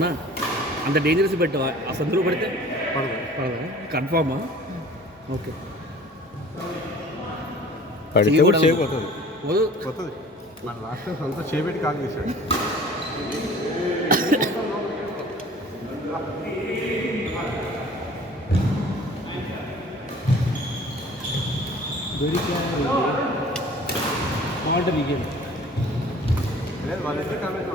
అన్నా అంత డేంజరస్ పెట్టావా? ఆ సందులో పడితే పడదు. పడదా? కన్ఫామా? ఓకే. పడితే కూడా చేయబోతుంది. పోదు. పోతుంది. మన లాస్ట్ టైం సొంత చేపెట్టి కాల్ చేశాడు. బాగుంటుంది ఈ గేమ్. లేదు వాళ్ళైతే కామెంట్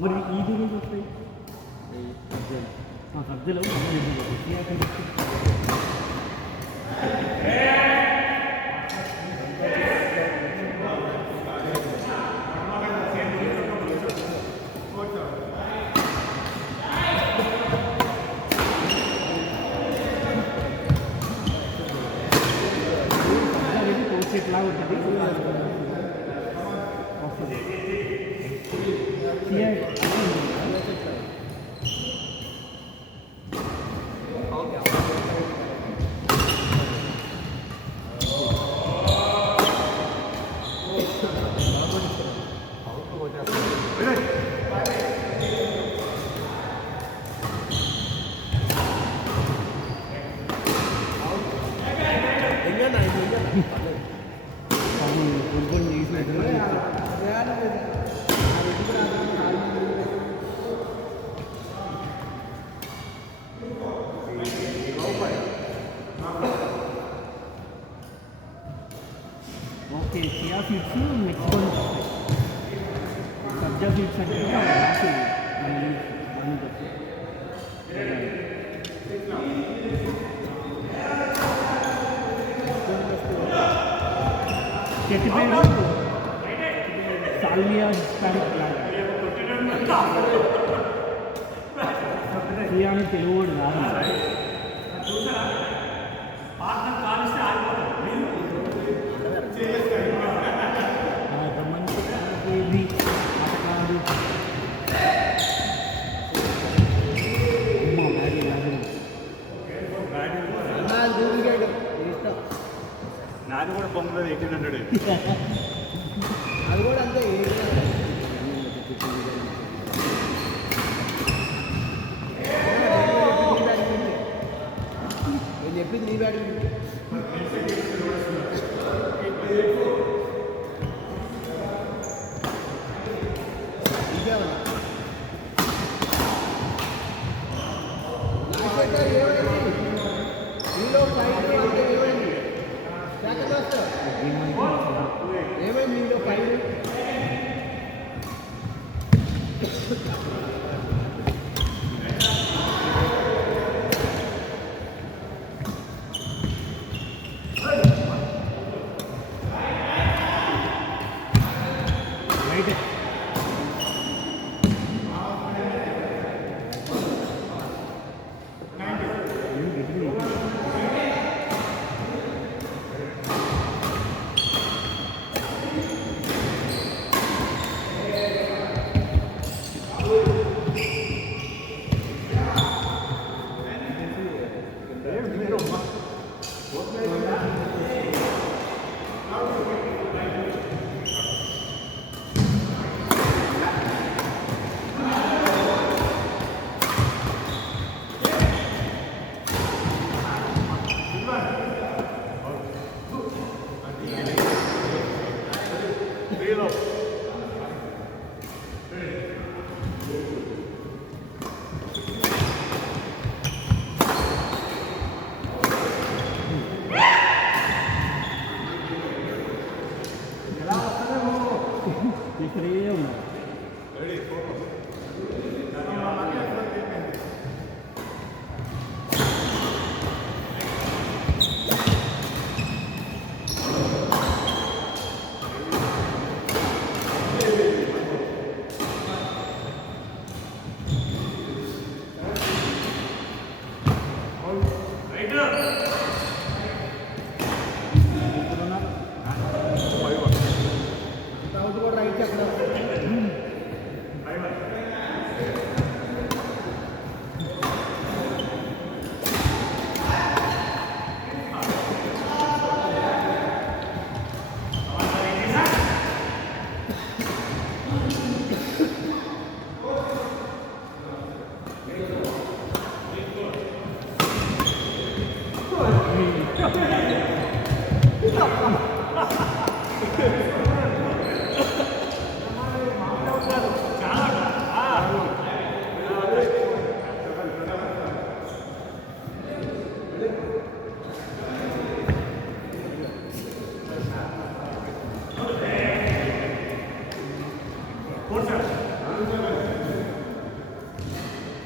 మరి ఈ దూరం వస్తాయి సబ్జెలో ఇట్లా ఉంటుంది వస్తుంది. ఓకే, చియా సీడ్స్ నెక్స్ట్ సబ్జా సీడ్స్ అంటే చెట్టు పేరు సాల్వియా చియా అని తెలుగు కూడా కాదు. నాది కూడా పొంగలేదు 1800 అది కూడా అంతే. నేను చెప్పింది నీ బ్యాటింగ్ ఏమైంది రైట్ ఇక్కడే ఉన్నారు అవుట్ కూడా రైట్ చెప్పడం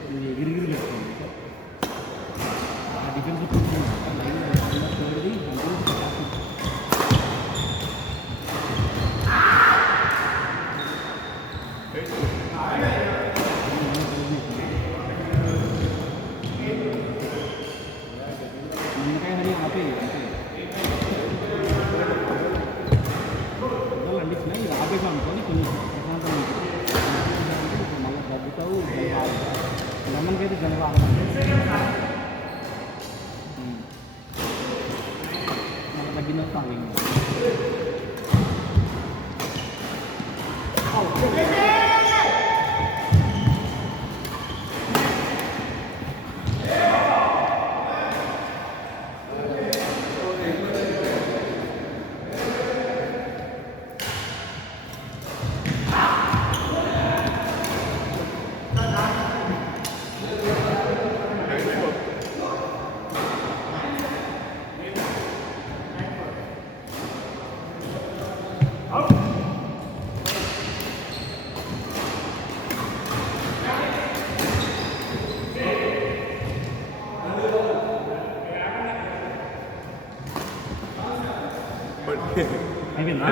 ఇది ఎగిరిగిరి పెట్టుకోండి ఆ డిఫెన్స్ పొజిషన్ థర్డ్ది నిమ్మకాయ హరి ఆపే అంతే అందించిన ఇది ఆపేసాం అనుకోని కొంచెం ప్రశాంతంగా ఉంటుంది మళ్ళీ దగ్గుతావు లెమన్కి అయితే జనరల్ ఆగదు మళ్ళీ తగ్గిన అయిపోయిందా